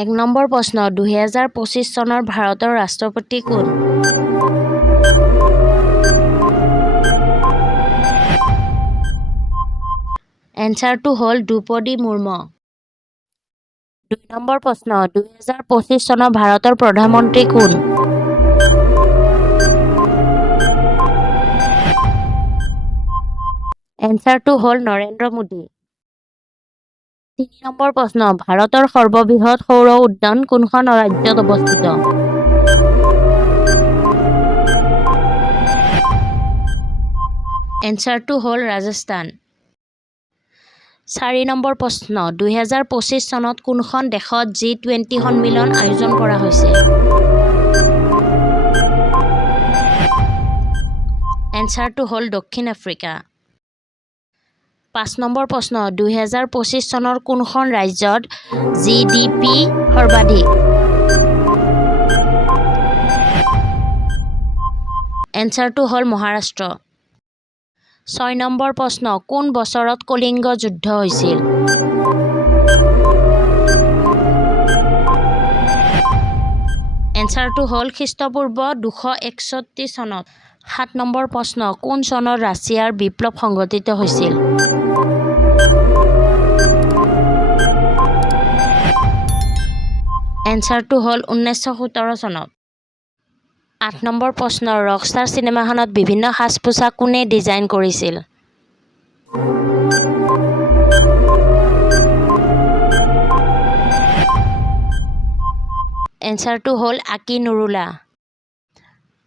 1 number প্ৰশ্ন 2025 চনৰ ভাৰতৰ ৰাষ্ট্ৰপতি কোন? এনচাৰটো হ'ল দ্ৰৌপদী মুৰ্মু। 2 নম্বৰ প্ৰশ্ন 2025 চনৰ ভাৰতৰ প্ৰধানমন্ত্ৰী কোন? এনচাৰটো হ'ল নৰেন্দ্ৰ মোদী। 3 নম্বৰ প্ৰশ্ন ভাৰতৰ সৰ্ববৃহৎ সৌৰ উদ্যান কোনখন ৰাজ্যত অৱস্থিত? এনচাৰটো হ'ল ৰাজস্থান। 4 নম্বৰ প্ৰশ্ন 2025 চনত কোনখন দেশত G20 সন্মিলন আয়োজন কৰা হৈছে? এনচাৰটো হ'ল দক্ষিণ আফ্ৰিকা। 5 নম্বৰ প্ৰশ্ন 2025 চনৰ কোনখন ৰাজ্যত GDP সৰ্বাধিক? এনচাৰটো হ'ল মহাৰাষ্ট্ৰ। 6 নম্বৰ প্ৰশ্ন কোন বছৰত কলিংগ যুদ্ধ হৈছিল? এনচাৰটো হ'ল খ্ৰীষ্টপূৰ্ব 261 চনত। 7 নম্বৰ প্ৰশ্ন কোন চনত ৰাছিয়াৰ বিপ্লৱ সংঘটিত হৈছিল? এনচাৰটো হ'ল 1917 চনত। 8 নম্বৰ প্ৰশ্ন ৰকষ্টাৰ চিনেমাখনত বিভিন্ন সাজ-পোছাক কোনে ডিজাইন কৰিছিল? এনচাৰটো হ'ল আকি নুৰুলা।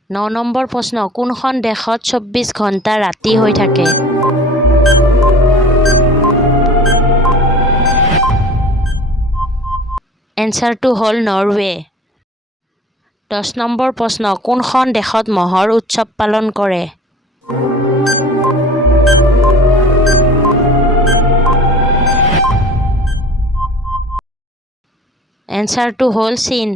9 নম্বৰ প্ৰশ্ন কোনখন দেশত 24 ঘণ্টা ৰাতি হৈ থাকে? এনচাৰটো হ'ল নৰৱে। 10 নম্বৰ প্ৰশ্ন কোনখন দেশত মহৰ উৎসৱ পালন কৰে? এনচাৰটো হ'ল চীন।